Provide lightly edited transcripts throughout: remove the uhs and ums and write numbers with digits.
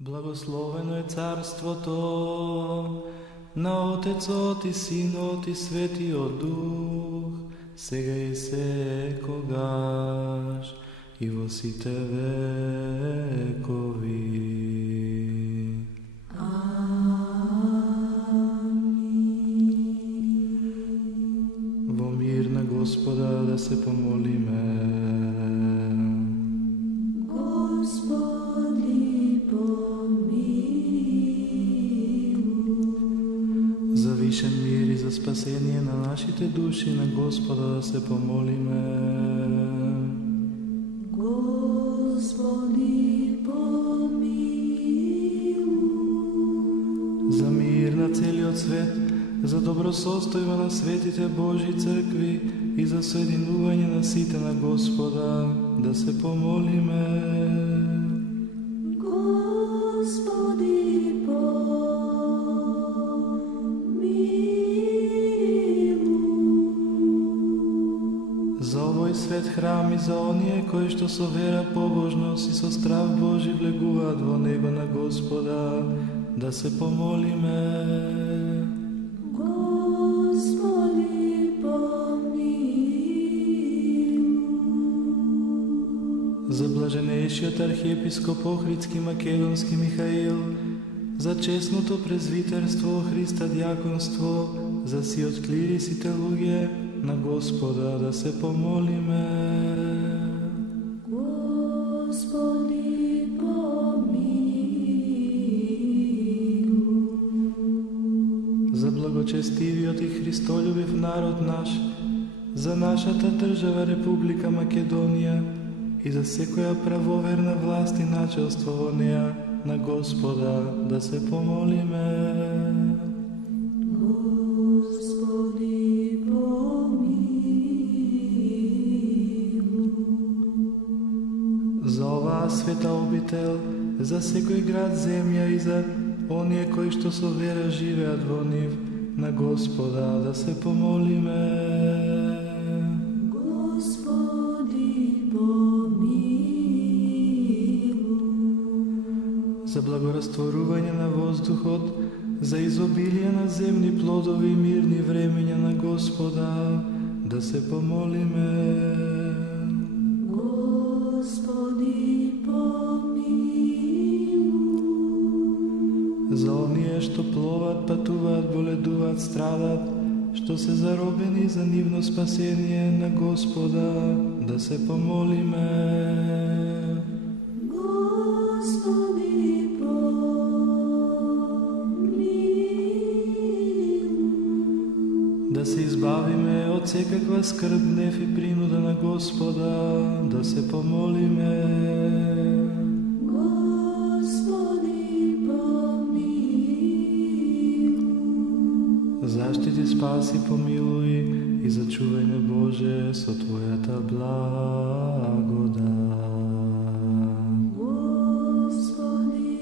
Благословено е царството на Отецот и Синот и Светиот Дух, сега и секогаш и во сите векови. Амин. Во мир на Господа да се помолиме. Господи, За вишен мир и за спасение на нашите души на Господа да се помолиме. Господи, За мир на целиот свет, за добросостојба на светите Божји цркви и за соединување на сите на Господа да се помолиме. За овој свет храм и за оние кои што со вера, побожност и со страв Божи влегуваат во него на Господа, да се помолиме. Господи, За блаженејшиот архиепископ Охридски Македонски Михаил, за честното презвитерство Христа дјаконство, за сиот клирис и телуѓе на Господа да се помолиме. Господи, За благочестивиот и христолюбив народ наш, за нашата држава Република Македонија и за секоја правоверна власт и начелство во неа на Господа да се помолиме. За оваа света обител, за секој град, земја и за оние кои што со вера живеат во нив, на Господа да се помолиме. Господи, За благорастворување на воздухот, за изобилие на земни плодови и мирни времења на Господа да се помолиме. За оние што пловат, патуваат, боледуваат, страдат, што се заробени за нивно спасение на Господа да се помолиме. Да се избавиме од секаква скрб, гнев и принуда на Господа да се помолиме. Заштити, спаси, помилуј и зачувај ме, Боже, со Твојата благодат. Господи,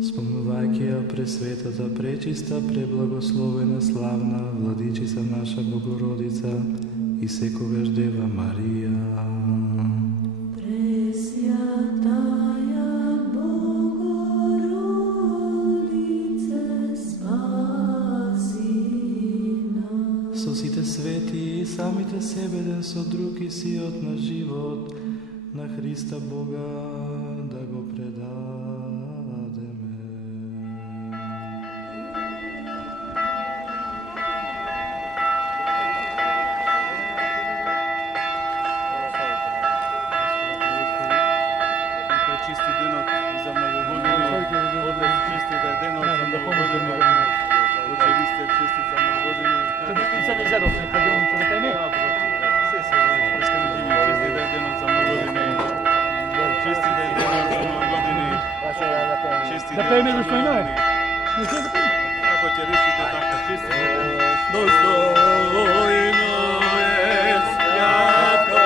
Спомнувајќи ја пресветата, пречиста, преблагословена, славна Владичица наша Богородица и секогаш Дева Марија. Со сите свети и самите себе ден со друг и сиот на живот на Христа Бога да го предадеме. Чисти денот за многогодини, одлез чисти да е денот за многогодини, очели сте чисти за многогодини. Се не зедов, се кадилни се да не. Се значи, искам да ви чисти да е денот за многогодини. Чисти да е денот за многогодини. Чисти Да пееме за свој нај. Не се да пееме. Ако ќе решите така, чисти да е денот. Достойно е святого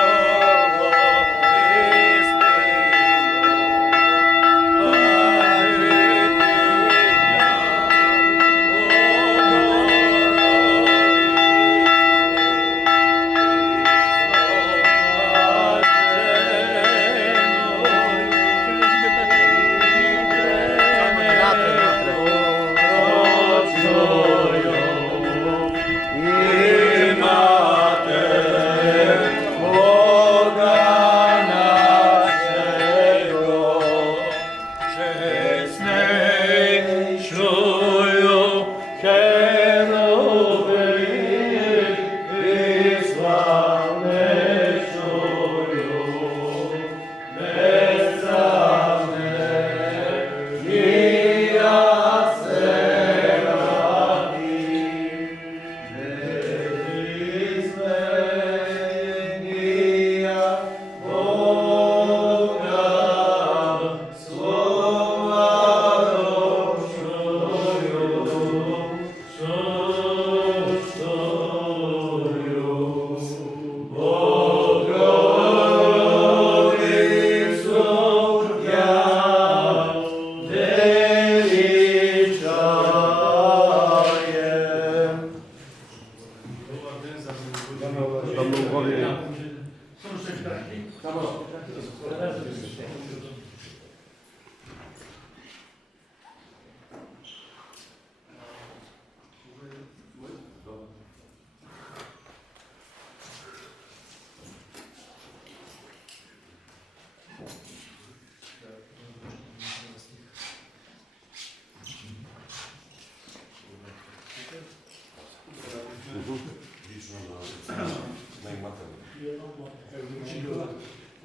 истина.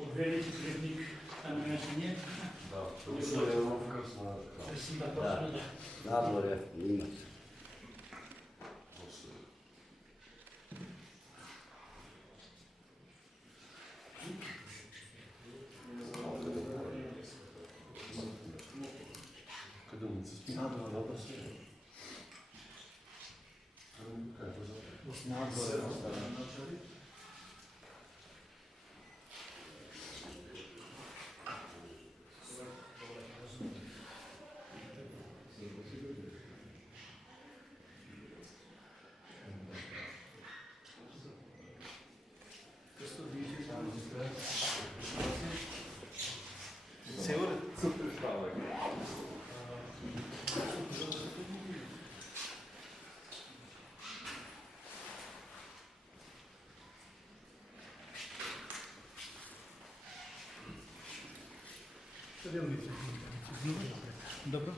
Od veliki skrbnik Ananjašenje. Nadlor je Nimac. Dobro.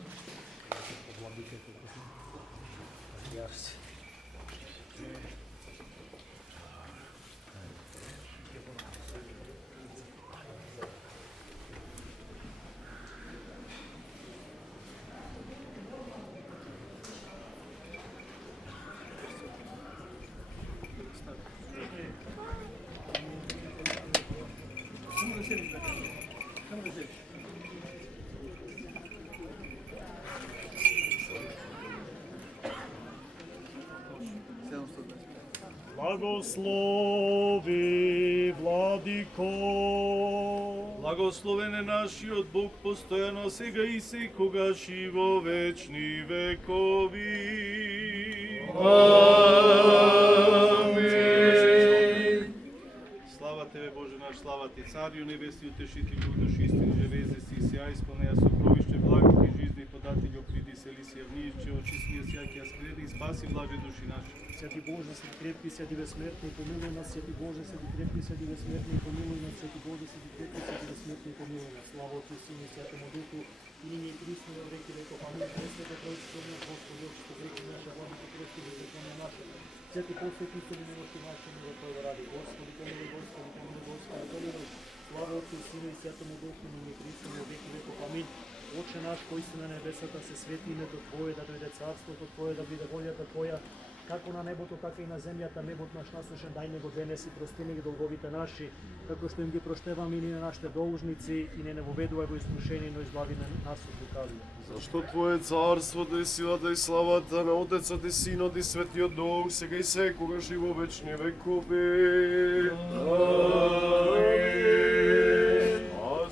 Благослови, Владико. Благословен е нашиот Бог постојано сега и секогаш и во вечни векови. Амин. Слава Тебе, Боже наш, слава Ти, Царю небесни, утешителю души, истини, живезе си, сја исполнеја сокровиште, благи Ти жизни, подател, приди, сели си, јавниче, очисни, сјакија скреди, спаси, блаже души наши. Святи Боже, святи крепки, святи безсмертни, помилуй нас, святи Боже, святи крепки, святи безсмертни, помилуй нас, святи Боже, святи крепки, святи безсмертни, помилуй нас. Слава Отцу, Сину и Святому Духу, и нині и присно во веки веков. Амин. Пресвета Тројство, Господи, очисти грехи наши, владико, прости беззаконија наши. Святи посвети, Христови милости наши, мило Твоје ради. Господи, помилуй, Господи, помилуй, Господи, помилуй. Слава Отцу, Сину и Святому Духу, нині и присно во веки веков. Амин. Отче наш, кој си на небесата, се свети името Твое, да дојде царството Твое, да биде волјата Твоја, како на небото, така и на земјата. Небот наш насушен дај него денес и прости ни ги долговите наши, како што им ги проштеваме и на нашите должници, и не воведувај во искушение, но избави нас од лукавиот. Зашто Твое царство, да и силата и славата на Отецот и Синот и Светиот Дух, сега и секогаш и во вечни векови. Амин.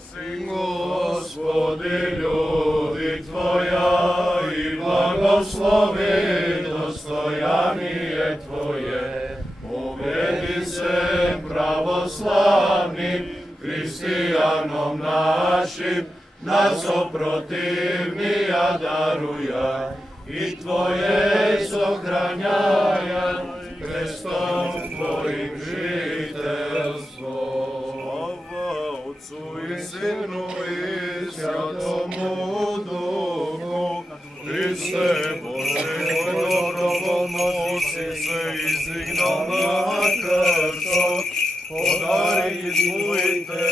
Спаси, Господи, људи Твоја и благослови достојание Твое. Победи се православним христијаном нашим, нас опротивнија даруја и Твое сохрањаја крестом Твоим жителство. Слава Отцу и Сину и Святому Духу, Христе Боже, доброволноси се изигнал на крстот, подари Твоите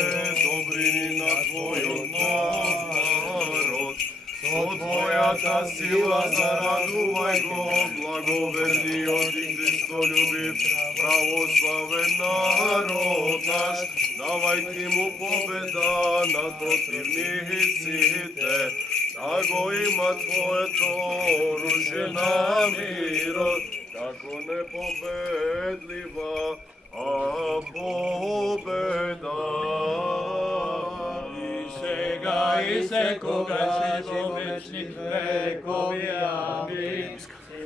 добрини на Твојот народ. Со Твојата сила зарадувај го благоверниот и Христолюбив православен народ наш, давајќи му победа над противниците, да го има Твоето оружје на мирот, како непобедлива, победа. И сега и секогаш и во вечни векови. Амин.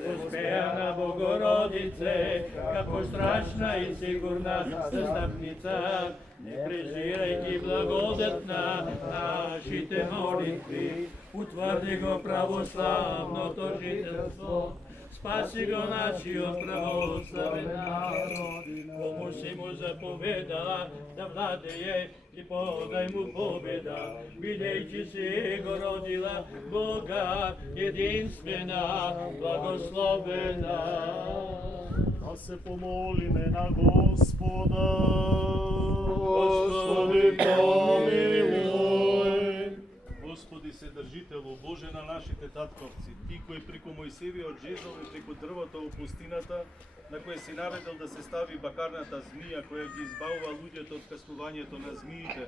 Успеа на Бог Богородице, како страшна и сигурна застапница, не презирај ги благодетна нашите молитви, утврди го православното жителство, спаси го нашиот православен народ, кому си му заповедала да владее и подај му победа, бидејќи си го родила Бога единствена, благословена. Да се помолиме на Господа. Господи, помилуј. Господи, Вседржителу Боже на нашите татковци, Ти кој преку Мојсевиот жезол и преку дрвото у пустината, на кој си наредил да се стави бакарната змија која ги избавува луѓето од каснувањето на змиите,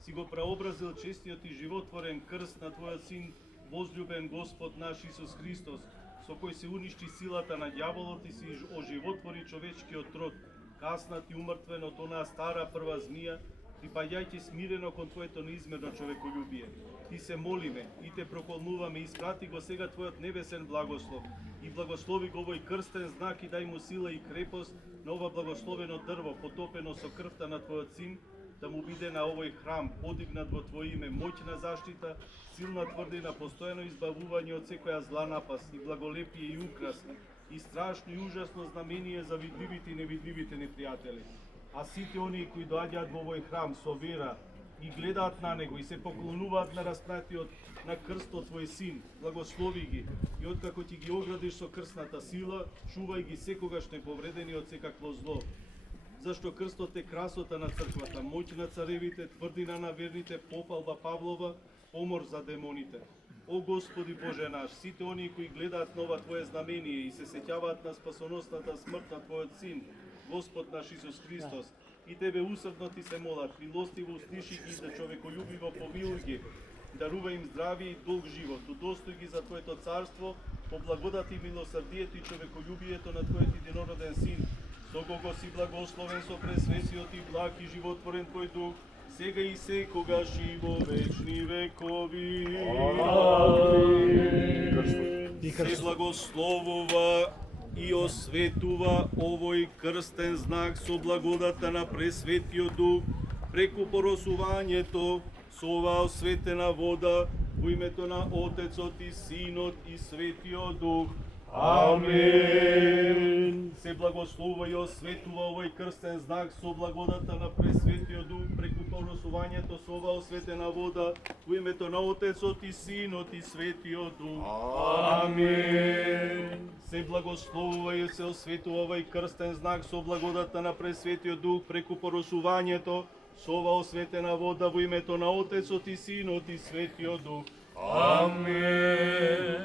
си го преобразил честиот и животворен крст на Твојот Син, возлюбен Господ наш Исус Христос, со кој се уништи силата на ѓаволот и си оживотвори човечкиот род, каснат и умртвен од онаа стара прва змија, припаѓајќи смирено кон Твоето неизмерно човеколюбие. Ти се молиме и те проколнуваме, испрати го сега Твојот небесен благослов и благослови го овој крстен знак и дај му сила и крепост на ова благословено дрво, потопено со крвта на Твојот Син, да му биде на овој храм подигнат во Твое име моќна заштита, силна тврдина, постојано избавување од секоја зла напаст и благолепие и украс, и страшно и ужасно знамение за видливите и невидливите непријатели. А сите оние кои доаѓаат во овој храм со вера и гледаат на него и се поклонуваат на распнатиот на крстот Твој Син, благослови ги и откако Ти ги оградиш со крстната сила, чувај ги секогаш неповредени од секакво зло. Зашто крстот е красота на црквата, моќ на царевите, тврдина на верните, попалба Павлова, помор за демоните. О Господи Боже наш, сите оние кои гледаат на ова Твое знамение и се сеќаваат на спасоносната смрт на Твојот Син, Господ наш Исус Христос, и Тебе усрдно Ти се молат, милостиво услиши ги да човеколюбиво помилуј ги, дарува им здравие и долг живот, удостој ги за Твоето царство, по благодат и милосрдието и човеколюбието на Твојот единороден Син, со кого си благословен со пресветиот и благ и животворен Твој Дух, сега и секогаш и во вечни векови. Се благословува и осветува овој крстен знак со благодата на пресветиот Дух, преку поросувањето со оваа осветена вода, во името на Отецот и Синот и Светиот Дух. Амин. Се благословува и осветува овој крстен знак со благодата на пресветиот Дух, преку поросувањето со оваа осветена вода, во името на Отецот и Синот и Светиот Дух. Амин. Се благословува и се осветува овој крстен знак со благодата на пресветиот Дух, преку поросувањето со оваа осветена вода, во името на Отецот и Синот и Светиот Дух. Амин.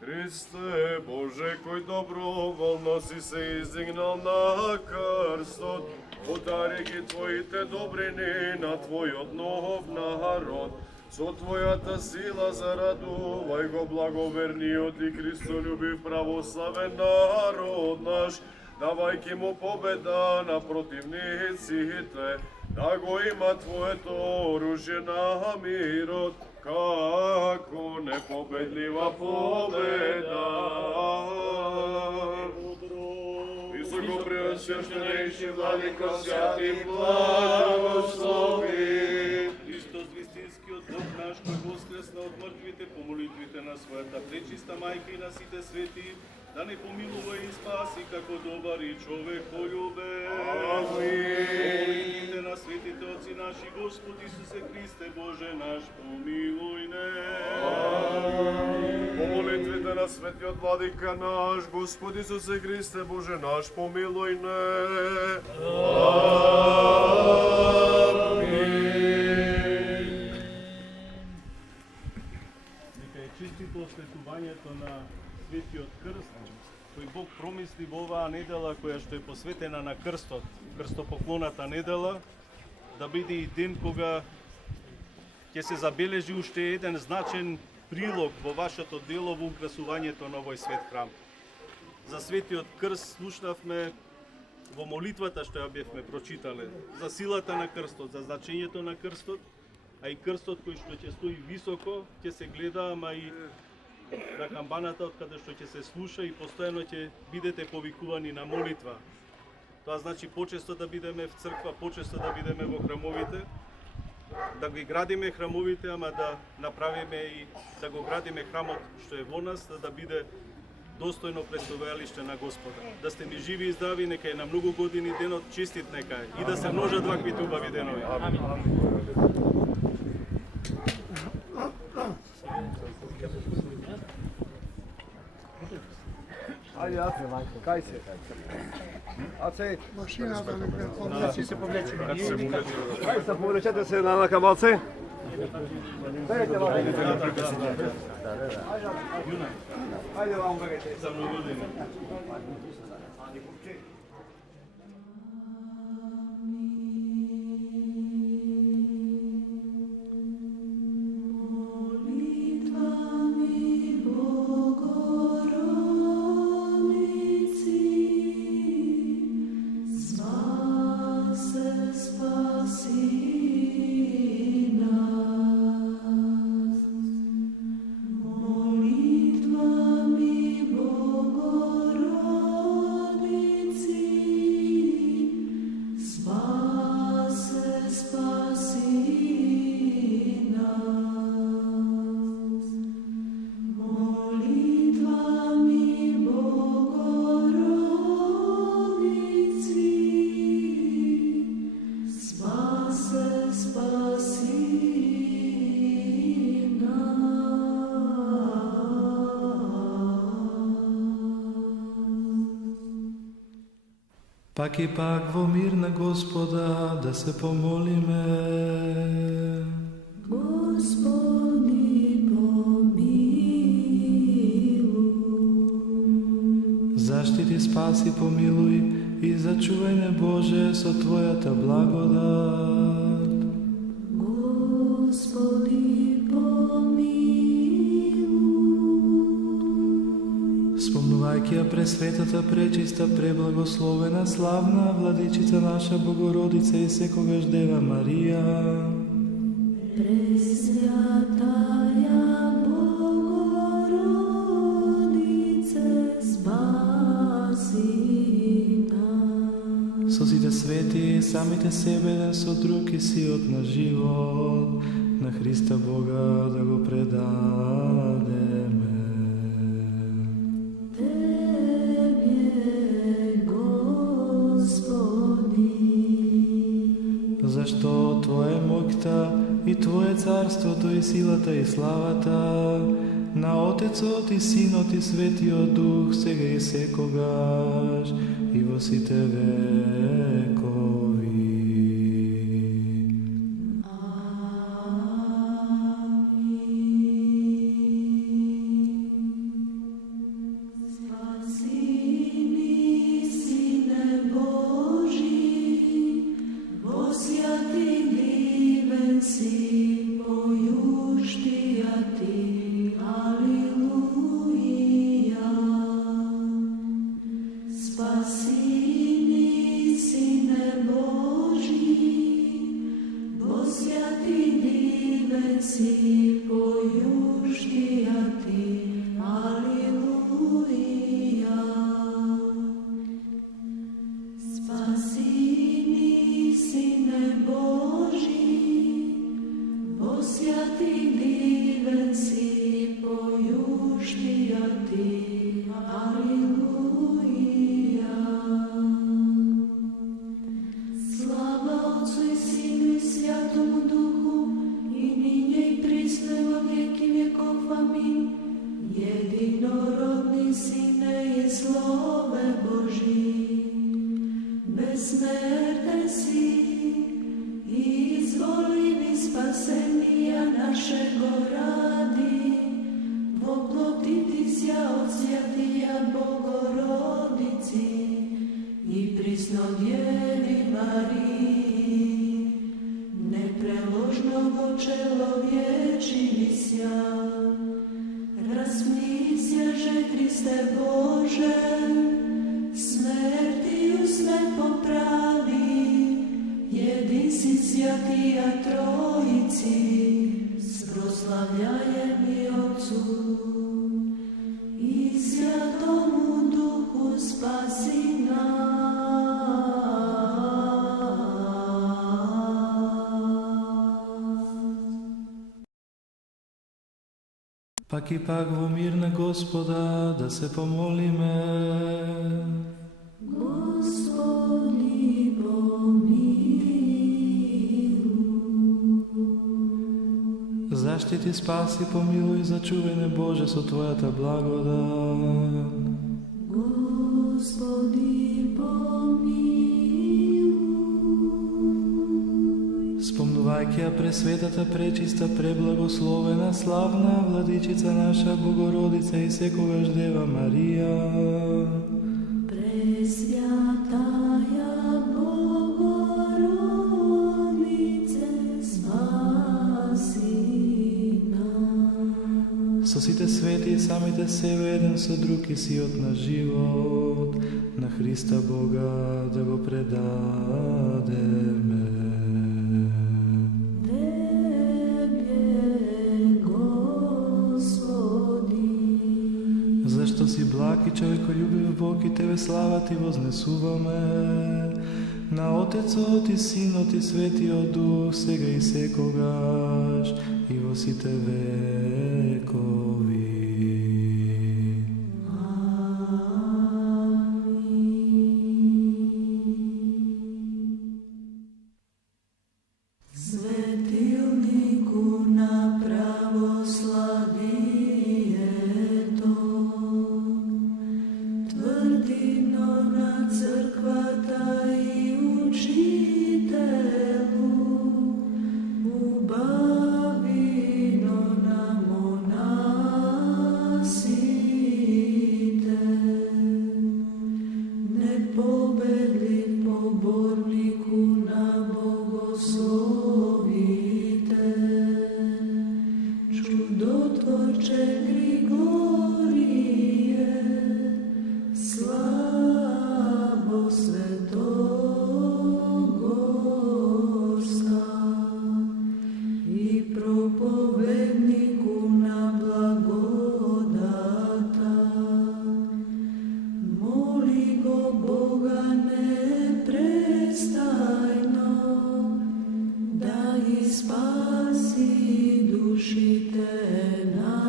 Христе Боже, кој доброволно си се издигнал на крстот, подари ги Твоите добрини на Твојот нов народ. Со Твојата сила зарадувај го благоверниот и Христолюбив православен народ наш, давајќи му победа на противниците, да го има Твоето оружје на мирот, како непобедлива победа. Високо преосвещенейши владико свјати благослови. Христос вистинскиот Бог наш, кој воскресна од мртвите по молитвите на својата пречиста мајка и на сите свети, да не помилува и спаси како добар и човеколюбен. Молитвите на светите Отци наши, Господ Исусе Христе Боже наш, помилуј не. По молитвите на светиот владика наш, Господ Исусе Христе Боже наш, помилуј не. Нека е честито осветувањето на Светиот крст, кој Бог промисли во оваа недела која што е посветена на крстот, крстопоклоната недела, да биде и ден кога ќе се забележи уште еден значен прилог во вашето дело во украсувањето на овој свет храм. За Светиот крст слушнавме во молитвата што ја бевме прочитале, за силата на крстот, за значењето на крстот, а и крстот кој што ќе стои високо, ќе се гледа, ама и на камбаната од каде што ќе се слуша и постојано ќе бидете повикувани на молитва. Тоа значи почесто да бидеме в црква, почесто да бидеме во храмовите, да ги градиме храмовите, ама да направиме и да го градиме храмот што е во нас, да биде достојно престојалиште на Господа. Да сте ми живи и здрави, нека е на многу години денот честит нека е и да се множат ваквите убави денови. Ајде, Аце, кај се? Аце, Машината нека Си се повлече. кај се повлечете се на към Аце? Бегайте вам, бегайте. Ајде вам, бегайте. За многу години. Молитвами Богородиci, спасе, спаси нас. Молитвами Богородиci, спасе, спаси нас. Молитвами Богородиci, спасе, спаси Пак и пак во мир на Господа да се помолиме. Господи, помилуј. Заштити, спаси, помилуј и зачувај не Боже со Твојата благодат. Господи, помилуј. Спомнувајќи ја пресветата, пречиста, преблагословена, славна Владичица наша Богородица и секогаш Дева Марија, Пресвятая Богородице, спаси нас. со сите свети, самите себе еден со друг и сиот на живот, на Христа Бога да го предадеме. Тебе, Господи, Зашто Твоја е моќта и Твое царството и силата и славата на Отецот и Синот и Светиот Дух сега и секогаш и во сите векови. спаси ни, Сине Божи, во свјати дивен си, појуштија ти, алилуја. Спаси ни, Сине Божи, во свјати дивен си, појуштија ти, алилуја. Спаси ни, Сине Божи, во свјати дивен си, појуштија ти, алилуја. Слава Отцу и Сину и Свјатому Духу, и ниње и присно и во веки веков. Амин. Единородни Сине и Слове Божи, безсмертен си и изволиви спасенија нашего ради, воплотити ся од свјатија Богородици и присно Дјеви Марии, непреложно во человечини ся. Размисляше, Христе Боже, смертiju sme popravi, jedin si Svjatija Trojici, s proslavljajem i Otcu спаси нас. Пак и пак во мир на Господа да се помолиме. Господи, помилуј. Заштити, спаси, помилуј, зачувај не Боже со Твојата благодат. Господи, помилуј. Спомнувајќи ја пресветата, пречиста, преблагословена, славна Владичица наша Богородица и секогаш Дева Марија, Пресвятаја Богородице, спаси нас. со сите свети и самите себе еден со друг и сиот на живот, на Христа Бога да го предадеме. Зашто си благ и човеколюбив Бог и Тебе слава Ти вознесуваме, на Отецот и Синот и Светиот Дух, сега и секогаш и во сите векови. Светилнику на православието, тврдино на црквата и учителу, убавино на монасите, непобедлив поборнику на богословите, чудотворче Григорije, славо Светогорска и проповеднику на благодата, моли го Бога непрестајно да ги спаси душите наши.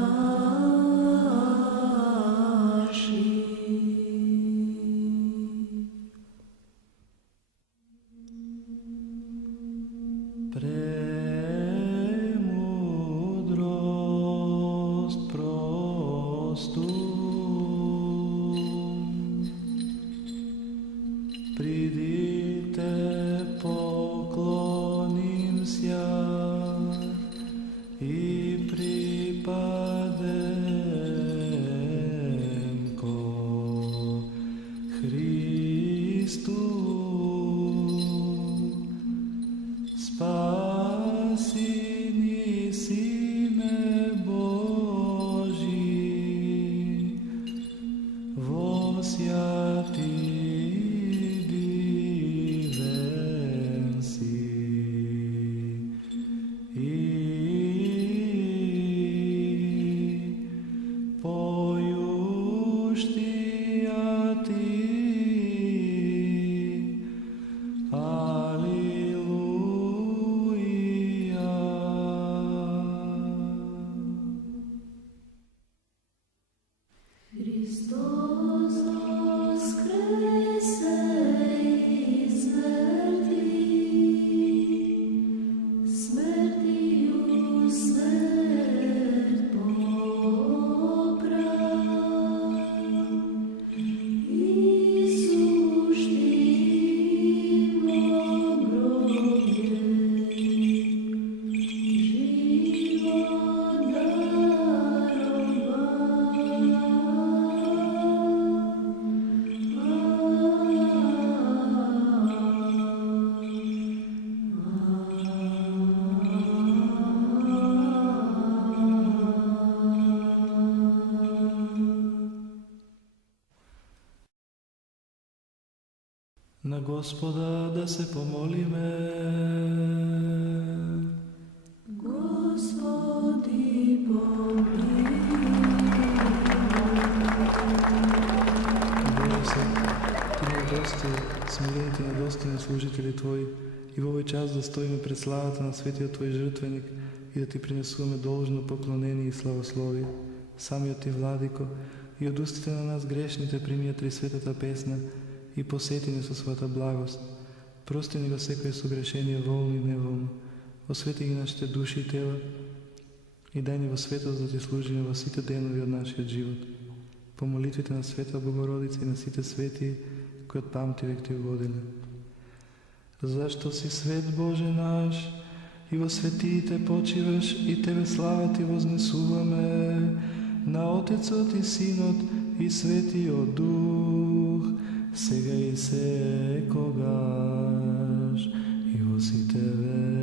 Премудрост просту, придите, поклоним ся и припадем ко Христу. Спаси ни, Сине Божи, во святи дивен си. И појуштија Ти, Алилуја. Христос воскресе из мртви, смртью смрт поправ, и сушти во гробе, живот На Господа да се помолиме. Господи, помилуј. Боже и во овој час да стоиме пред славата на светиот Твој жртвеник и да Ти принесуваме должно поклонение и славословие. Самиот Ти, Владико, и од устите на нас грешните прими Три светата песна и посети ни со својата благост. Прости ни го секој согрешение волно и неволно. Освети ги нашите души и тела и дај ни во светост да Ти служиме во сите денови од нашиот живот. По молитвите на Света Богородица и на сите свети кои од памти век Ти водиле. Зашто си свет Боже наш и во светиите почиваш и Тебе слава Ти вознесуваме на Отецот и Синот и Светиот Дух, сега и секогаш и во сите векови.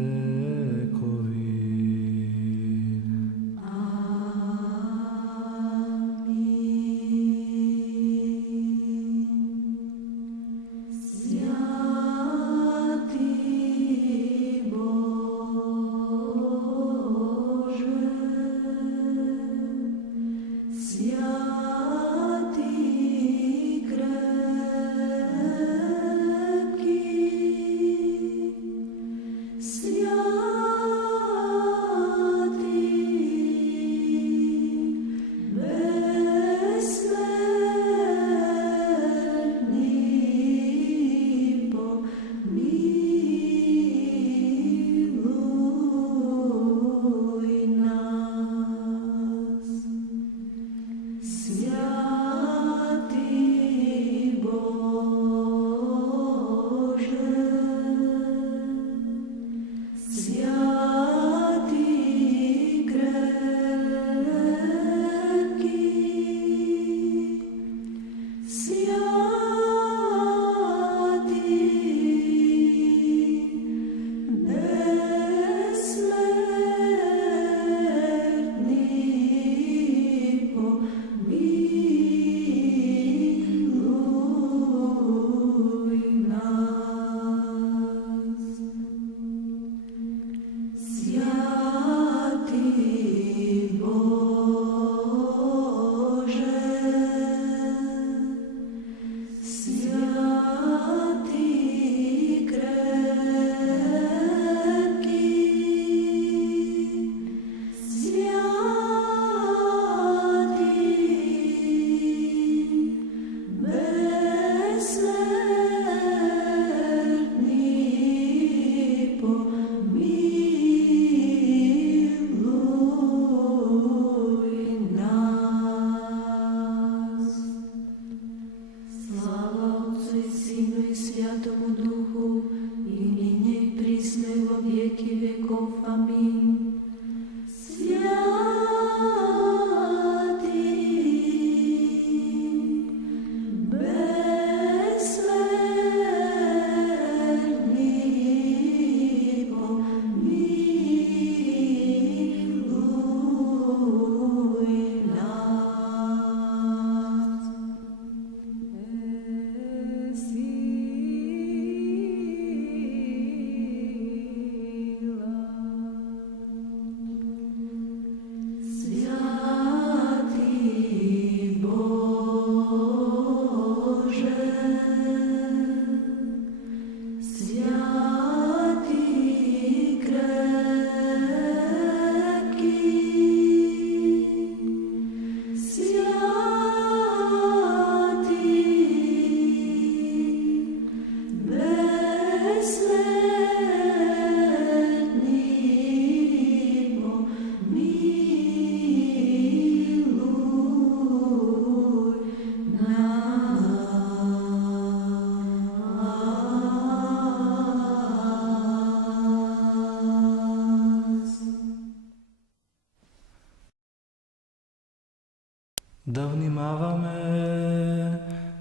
Да внимаваме,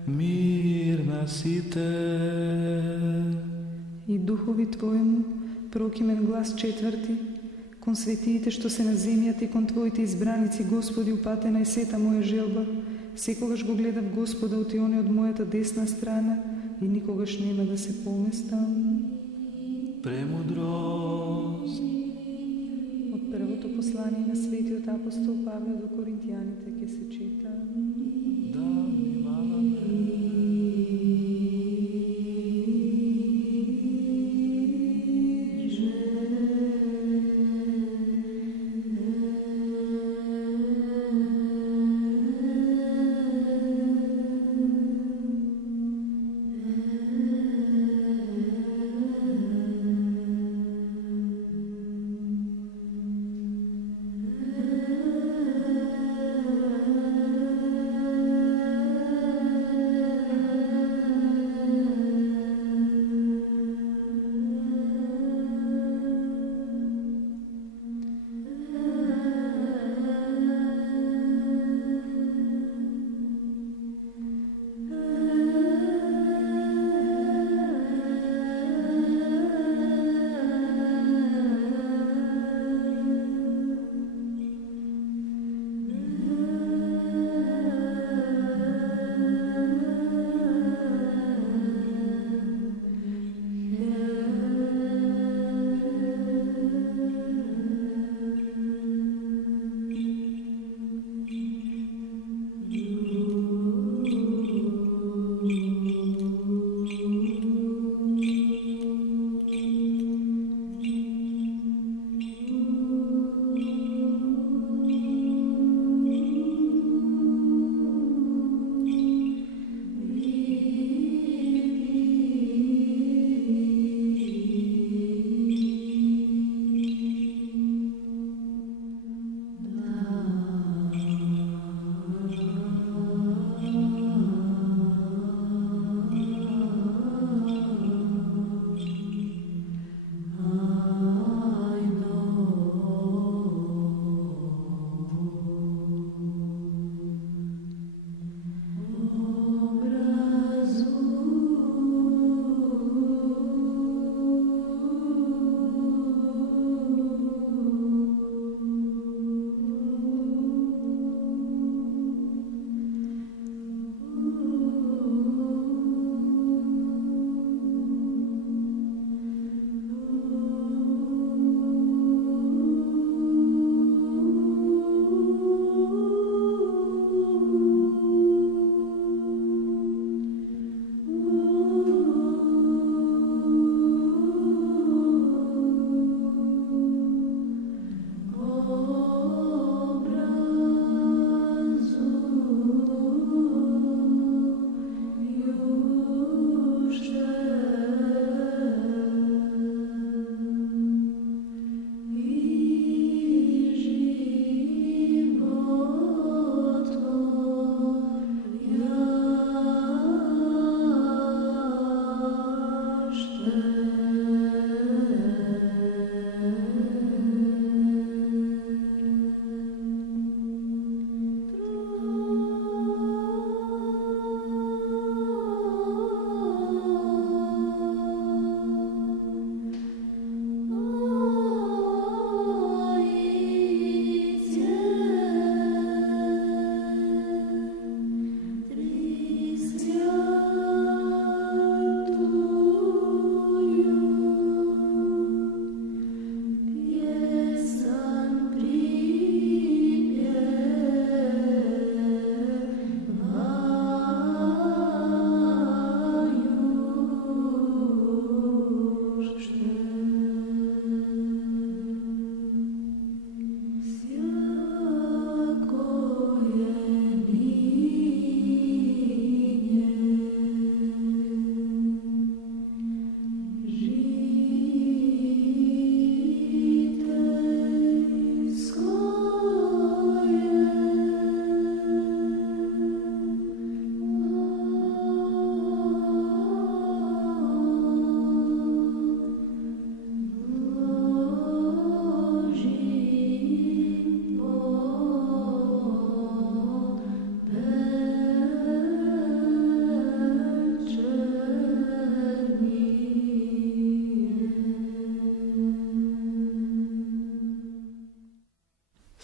мир на сите. И духови Твоему прокимен глас четврти, кон светиите што се на земјата и кон Твоите избраници, Господи, упатена е сета моја желба. Секогаш го гледав Господа од Ионе од мојата десна страна и никогаш нема да се поместам. Премудрост. Од првото послание на светиот апостол Павле до Коринтијаните ќе се чита. Да внимаваме.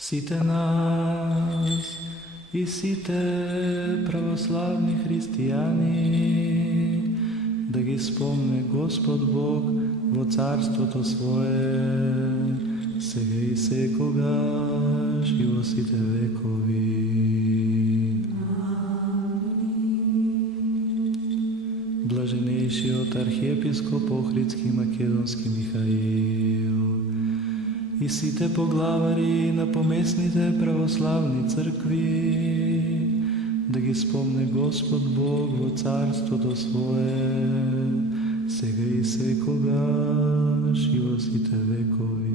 сите нас и сите православни христијани да ги спомне Господ Бог во царството свое, сега и секогаш и во сите векови. Блаженейшиот архиепископ Охридски Македонски Михаил и сите поглавари на помесните православни цркви да ги спомне Господ Бог во царството свое, сега и секогаш и во сите векови.